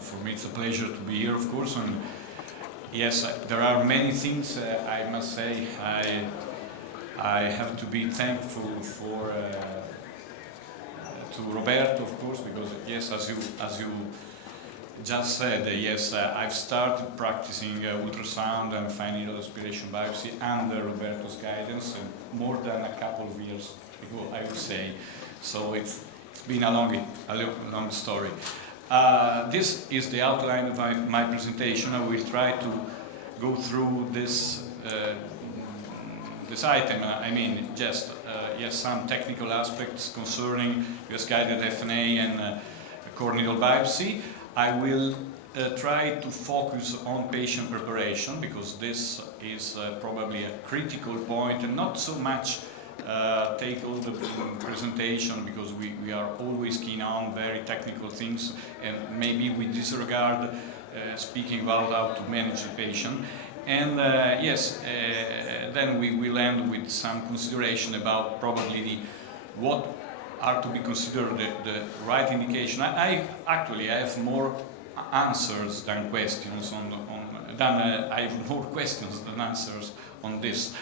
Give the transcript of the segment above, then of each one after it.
for me it's a pleasure to be here, of course. And yes, there are many things I must say. I have to be thankful for to Roberto, of course, because yes, as you just said, yes, I've started practicing ultrasound and fine needle aspiration biopsy under Roberto's guidance more than a couple of years ago, I would say. So it's been a long story. This is the outline of my presentation. I will try to go through this item. I mean, just yes, some technical aspects concerning US-guided FNA and core needle biopsy. I will try to focus on patient preparation, because this is probably a critical point, and not so much take all the presentation, because we are always keen on very technical things, and maybe we disregard speaking about how to manage the patient. And yes, then we will end with some consideration about probably what are to be considered the right indication. I actually have more answers than questions I have more questions than answers on this.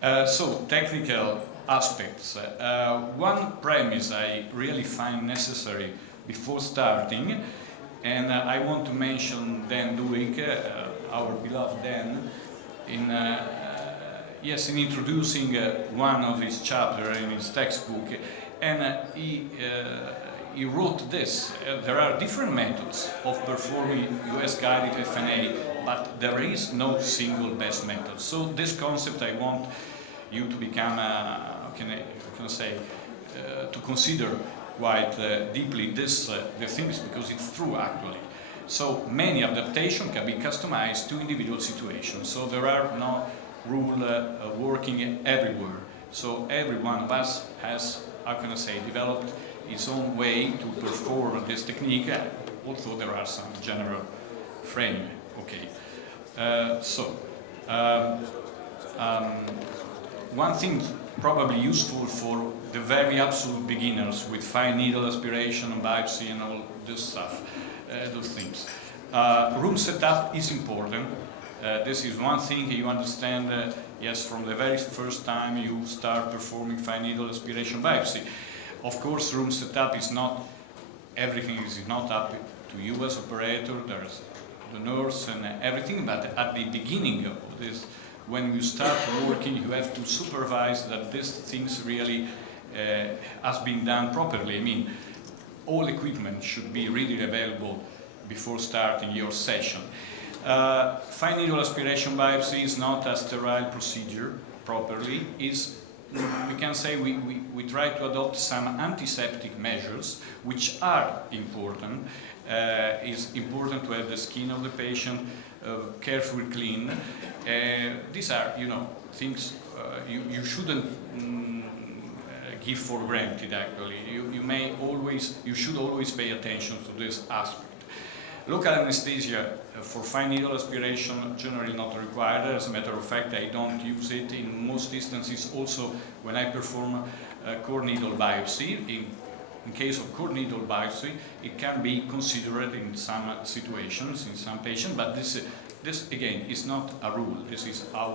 So, technical aspects. One premise I really find necessary before starting, and I want to mention Dan Duick, our beloved Dan, in introducing one of his chapters in his textbook, and he wrote this. There are different methods of performing US-guided FNA, but there is no single best method. So this concept I want you to become, to consider quite deeply the things, because it's true actually. So many adaptations can be customized to individual situations. So there are no rule working everywhere. So every one of us has, developed his own way to perform this technique, although there are some general frame. Okay. One thing probably useful for the very absolute beginners with fine needle aspiration and biopsy and all this stuff, those things. Room setup is important. This is one thing you understand, yes, from the very first time you start performing fine needle aspiration biopsy. Of course, room setup is not, everything is not up to you as operator, there's the nurse and everything, but at the beginning of this, when you start working, you have to supervise that these things really has been done properly. I mean, all equipment should be really available before starting your session. Fine needle aspiration biopsy is not a sterile procedure properly. We can say we try to adopt some antiseptic measures, which are important. It's important to have the skin of the patient carefully clean. These are, things you shouldn't give for granted. Actually, you should always pay attention to this aspect. Local anesthesia for fine needle aspiration generally not required. As a matter of fact, I don't use it in most instances. Also, when I perform core needle biopsy, in case of core needle biopsy, it can be considered in some situations, in some patients, but this again is not a rule. This is how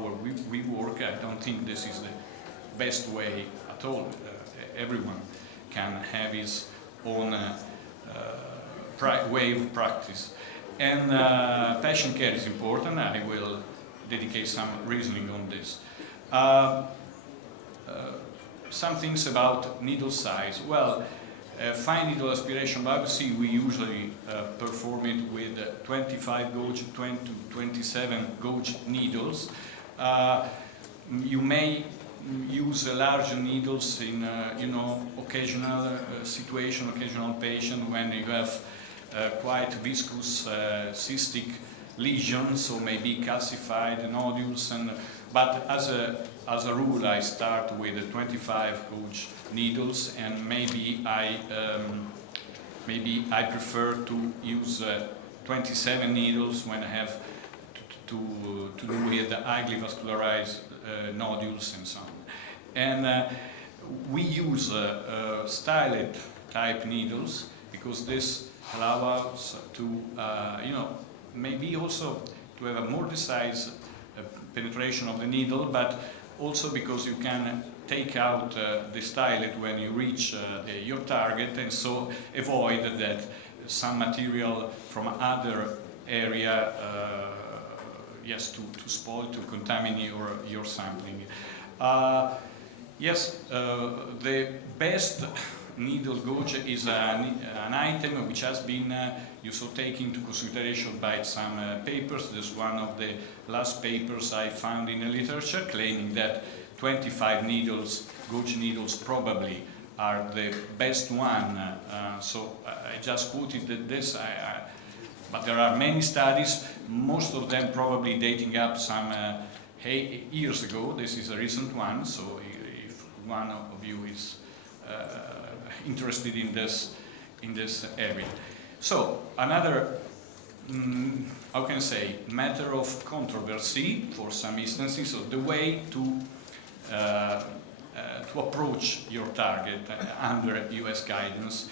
we work. I don't think this is the best way at all. Everyone can have his own way of practice. And patient care is important. I will dedicate some reasoning on this. Some things about needle size. Well, fine needle aspiration biopsy, we usually perform it with 25 gauge, 20 to 27 gauge needles. You may use larger needles in, occasional situation, occasional patient when you have quite viscous cystic lesions, or maybe calcified nodules. But as a rule, I start with 25 gauge needles, and maybe I prefer to use 27 needles when I have to do with highly vascularized nodules and so on. And we use stylet type needles because this allows us to, maybe also to have a more precise penetration of the needle, but also because you can take out the stylet when you reach your target, and so avoid that some material from other area to spoil, to contaminate your sampling. The best needle gauge is an item which has been taken into consideration by some papers. This is one of the last papers I found in the literature, claiming that 25 needles, gauge needles, probably are the best one. So I just quoted this, but there are many studies, most of them probably dating up some years ago. This is a recent one, so if one of you is interested in this area. So another, how can I say, matter of controversy for some instances, so the way to approach your target under US guidance.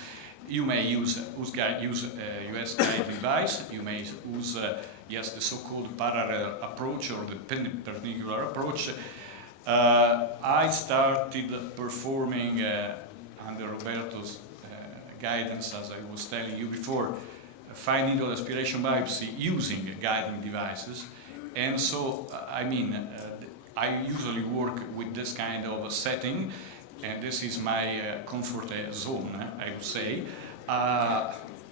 You may use a US guide device. You may use the so-called parallel approach or the perpendicular approach. I started performing under Roberto's guidance, as I was telling you before, fine needle aspiration biopsy using guiding devices, and so I usually work with this kind of setting, and this is my comfort zone, I would say.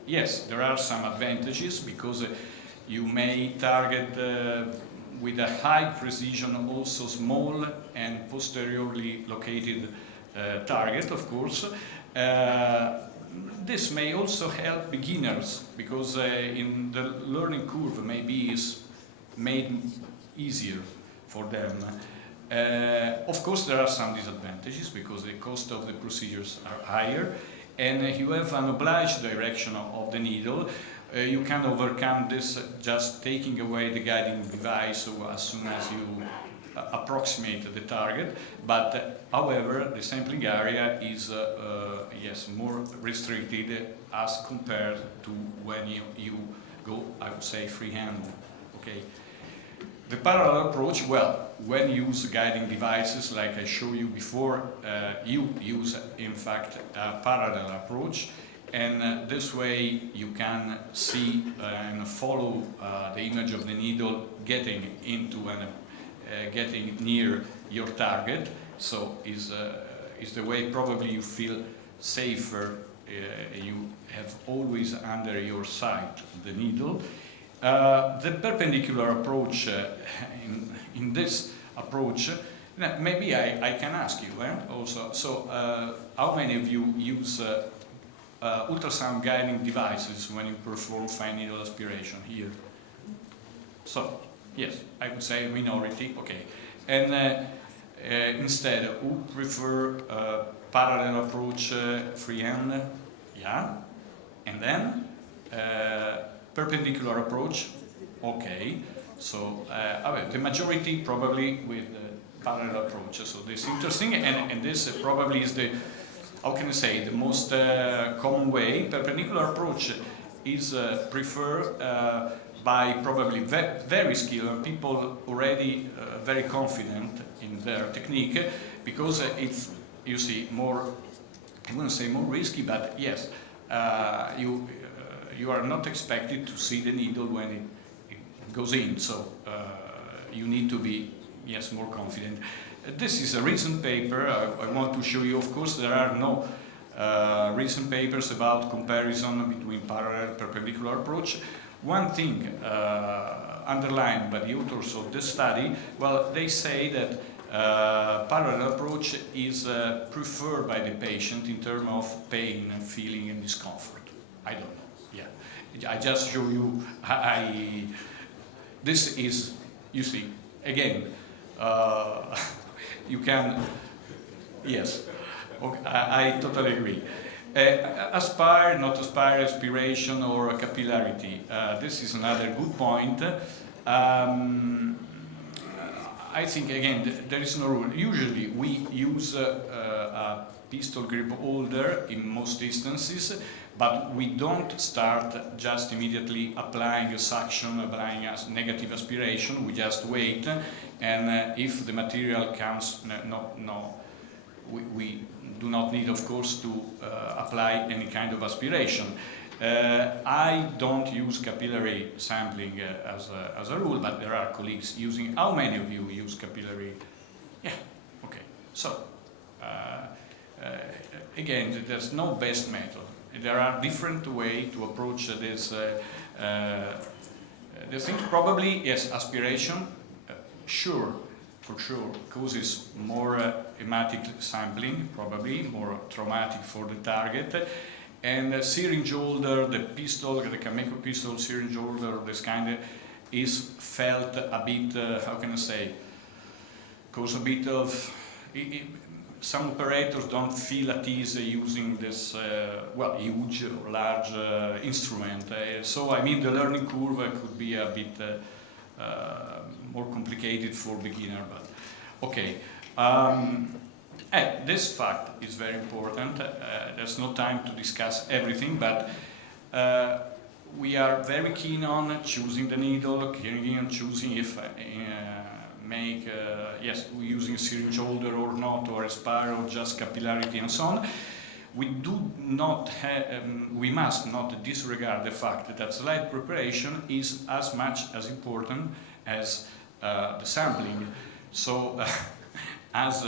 Yes, there are some advantages because you may target with a high precision also small and posteriorly located target, of course. This may also help beginners because in the learning curve maybe is made easier for them. Of course, there are some disadvantages because the cost of the procedures are higher, and you have an obliged direction of the needle. You can overcome this just taking away the guiding device as soon as you approximate the target, but however the sampling area is more restricted as compared to when you go, I would say, freehand. Okay. The parallel approach, well, when you use guiding devices like I showed you before, you use in fact a parallel approach, and this way you can see and follow the image of the needle getting into and getting near your target. So is the way probably you feel safer. You have always under your sight the needle. The perpendicular approach, in this approach, maybe I can ask you also, so how many of you use ultrasound guiding devices when you perform fine needle aspiration here? So, yes, I would say a minority, okay. And instead, who prefer parallel approach freehand? Yeah. And then perpendicular approach, okay. So the majority probably with parallel approach. So this is interesting, and this probably is the, how can I say, the most common way. Perpendicular approach is preferred by probably very skilled people already very confident in their technique, because it's, you see, more, I wouldn't say more risky, but yes, you are not expected to see the needle when it goes in, so you need to be, yes, more confident. This is a recent paper. I want to show you, of course, there are no recent papers about comparison between parallel and perpendicular approach. One thing underlined by the authors of this study, well, they say that parallel approach is preferred by the patient in terms of pain and feeling and discomfort. I don't know. Yeah, I just show you. This is, you see, again, you can. Yes, okay, I totally agree. Aspire, not aspire, aspiration or capillarity. This is another good point. I think, again, there is no rule. Usually we use pistol grip holder in most instances, but we don't start just immediately applying a suction, applying a negative aspiration. We just wait, and if the material comes, we do not need, of course, to apply any kind of aspiration. I don't use capillary sampling as a rule, but there are colleagues using. How many of you use capillary? Yeah, okay. So, again, there's no best method. There are different ways to approach this. The thing probably, yes, aspiration, sure, for sure, causes more hematic sampling, probably more traumatic for the target. And syringe holder, the pistol, the Cameco pistol syringe holder, this kind is felt a bit, how can I say, cause a bit of, some operators don't feel at ease using this, well, huge or large instrument. So, I mean, the learning curve could be a bit more complicated for beginner, but okay. This fact is very important. There's no time to discuss everything, but we are very keen on choosing the needle, keen on choosing if yes, we're using a syringe holder or not, or a spiral, just capillarity and so on. We do not we must not disregard the fact that slide preparation is as much as important as the sampling. So, as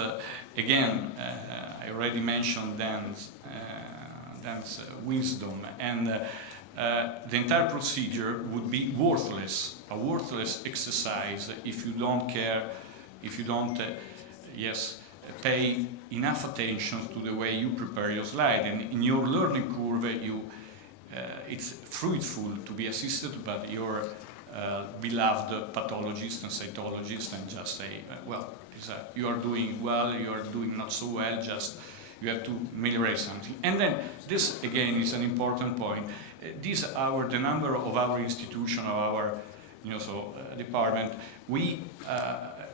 again, I already mentioned Dan's wisdom, and the entire procedure would be worthless, a worthless exercise if you don't care, if you don't, yes, pay enough attention to the way you prepare your slide. And in your learning curve, it's fruitful to be assisted by your beloved pathologist and cytologist, and just say, well, you are doing well, you are doing not so well, just you have to ameliorate something. And then this again is an important point. The number of our institution, of our department, we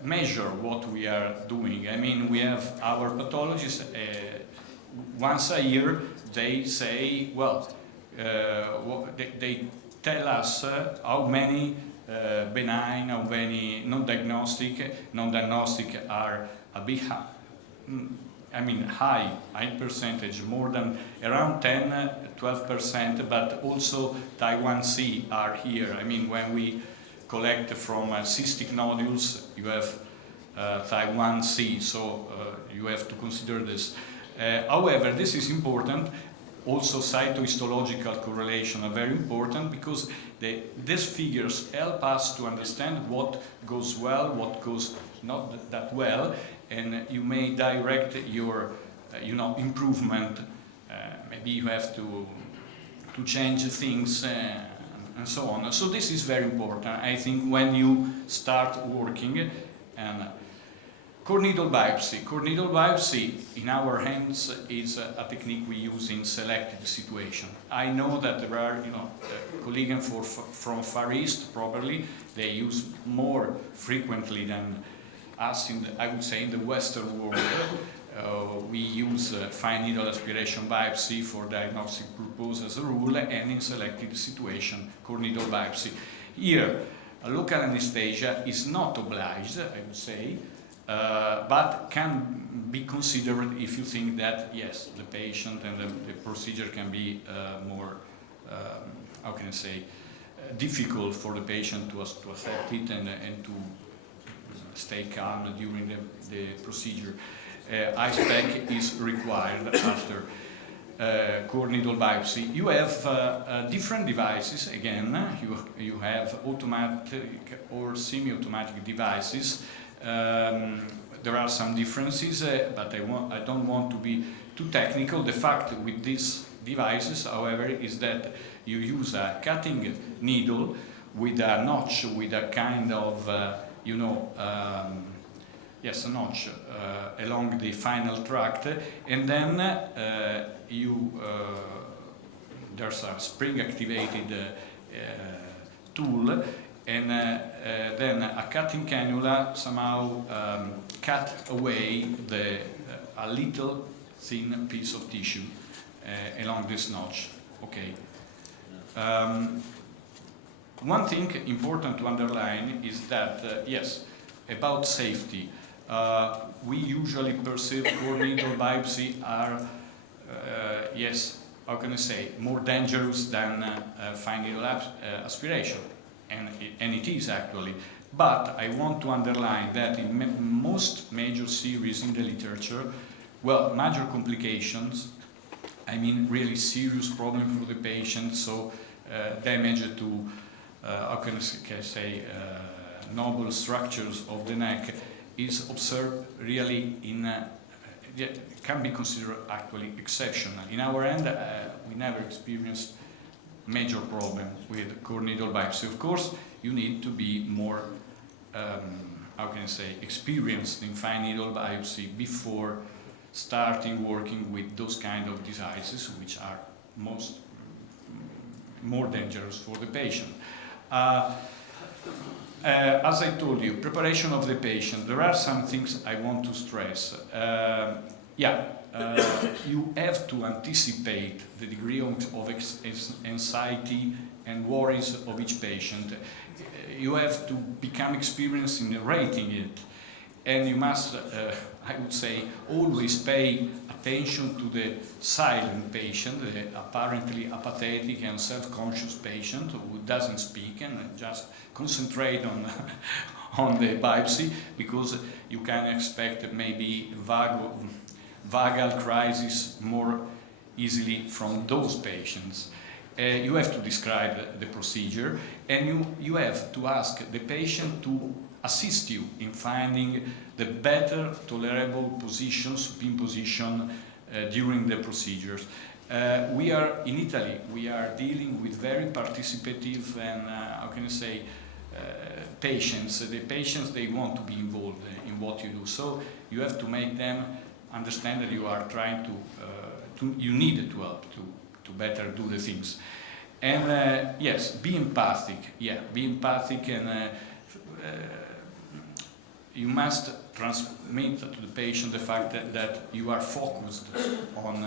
measure what we are doing. I mean, we have our pathologists once a year. They say, well, they tell us how many benign, how many non-diagnostic are a bit high. I mean, high percentage, more than around 10–12%, but also type 1C are here. I mean, when we collect from cystic nodules, you have type 1C, so you have to consider this. However, this is important. Also, cytohistological correlation are very important, because these figures help us to understand what goes well, what goes not that well, and you may direct your, improvement. Maybe you have to change things and so on. So this is very important, I think, when you start working. And core needle biopsy. Core needle biopsy in our hands is a technique we use in selected situation. I know that there are, colleagues from Far East, probably, they use more frequently than us, I would say, in the Western world. We use fine needle aspiration biopsy for diagnostic purpose as a rule, and in selected situation, core needle biopsy. Here, a local anesthesia is not obliged, I would say, but can be considered if you think that, yes, the patient and the procedure can be more, how can I say, difficult for the patient to accept it and to stay calm during the procedure. ISPEC is required after core needle biopsy. You have different devices. Again, you have automatic or semi-automatic devices. There are some differences, but I don't want to be too technical. The fact with these devices, however, is that you use a cutting needle with a notch, with a kind of, yes, a notch along the final tract, and then there's a spring-activated tool, and then a cutting cannula somehow cut away a little thin piece of tissue along this notch. Okay. One thing important to underline is that, yes, about safety, we usually perceive core needle biopsy are, yes, how can I say, more dangerous than fine needle aspiration, and it is actually. But I want to underline that in most major series in the literature, well, major complications, I mean really serious problem for the patient, so damage to, how can I say, noble structures of the neck is observed really in, can be considered actually exceptional. In our end, we never experienced major problem with core needle biopsy. Of course, you need to be more, how can I say, experienced in fine needle biopsy before starting working with those kind of devices, which are more dangerous for the patient. As I told you, preparation of the patient, there are some things I want to stress. You have to anticipate the degree of anxiety and worries of each patient. You have to become experienced in rating it, and you must, I would say, always pay attention to the silent patient, the apparently apathetic and self-conscious patient who doesn't speak and just concentrate on the biopsy, because you can expect maybe vagal crisis more easily from those patients. You have to describe the procedure, and you have to ask the patient to assist you in finding the better tolerable position, supine position during the procedures. We are in Italy, we are dealing with very participative and, how can I say, patients. The patients, they want to be involved in what you do. So you have to make them understand that you are trying to you need to help to better do the things. And yes, be empathic. Yeah, be empathic, and you must transmit to the patient the fact that you are focused on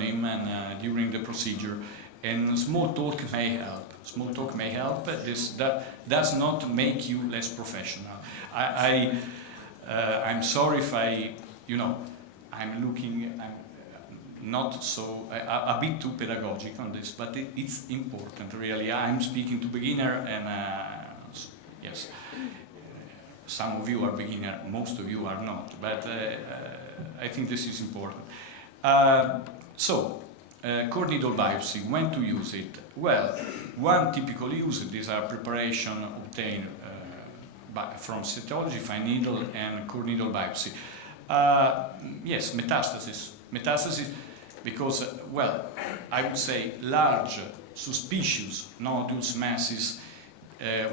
him and during the procedure. And small talk may help. Small talk may help. That does not make you less professional. I'm sorry if I'm not so, a bit too pedagogic on this, but it's important, really. I'm speaking to beginner, and yes, some of you are beginner, most of you are not, but I think this is important. Core needle biopsy, when to use it? Well, one typical use, these are preparation obtained from cytology, fine needle, and core needle biopsy. Yes, metastasis. Metastasis because, well, I would say large, suspicious nodules, masses,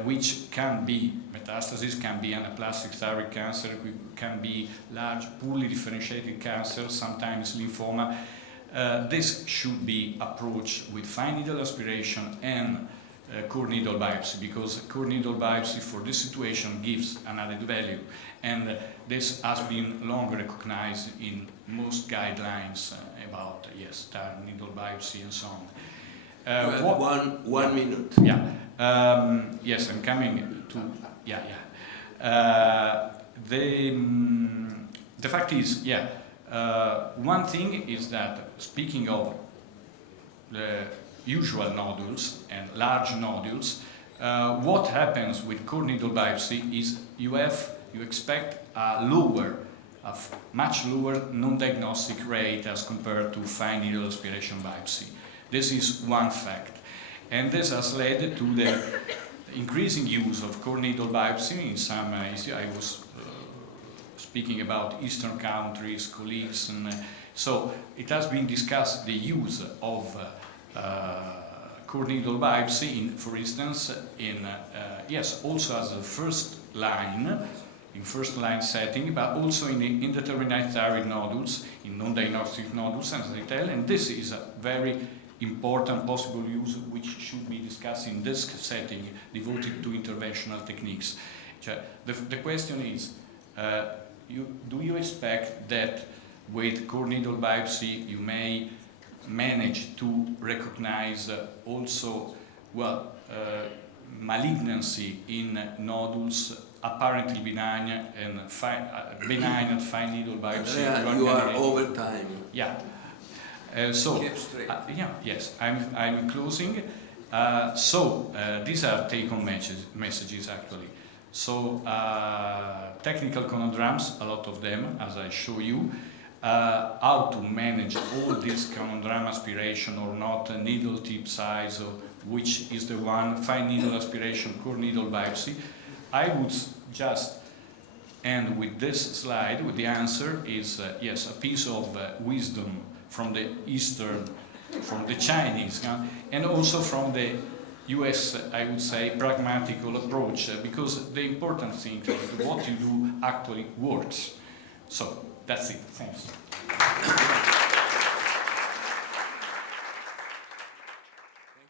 which can be metastasis, can be anaplastic thyroid cancer, can be large, poorly differentiated cancer, sometimes lymphoma. This should be approached with fine needle aspiration and core needle biopsy, because core needle biopsy for this situation gives an added value, and this has been long recognized in most guidelines about, yes, needle biopsy and so on. One minute. Yeah. Yes, I'm coming to. The fact is, one thing is that, speaking of the usual nodules and large nodules, what happens with core needle biopsy is you expect a much lower non-diagnostic rate as compared to fine needle aspiration biopsy. This is one fact, and this has led to the increasing use of core needle biopsy in some. I was speaking about Eastern countries, colleagues, and so it has been discussed the use of core needle biopsy, for instance, also as a first line setting, but also in the indeterminate thyroid nodules, in non-diagnostic nodules, as I tell, and this is a very important possible use which should be discussed in this setting devoted to interventional techniques. The question is, do you expect that with core needle biopsy you may manage to recognize also, well, malignancy in nodules apparently benign and benign at fine needle biopsy. Andrea, you are over time. Yeah. Keep straight. Yeah, yes, I'm closing. These are take-home messages actually. So technical conundrums, a lot of them, as I show you. How to manage all this conundrum, aspiration or not, needle tip size, which is the one, fine needle aspiration, core needle biopsy. I would just end with this slide, with the answer is, yes, a piece of wisdom from the Eastern, from the Chinese, and also from the US, I would say, pragmatical approach, because the important thing is what you do actually works. So, that's it. Thanks.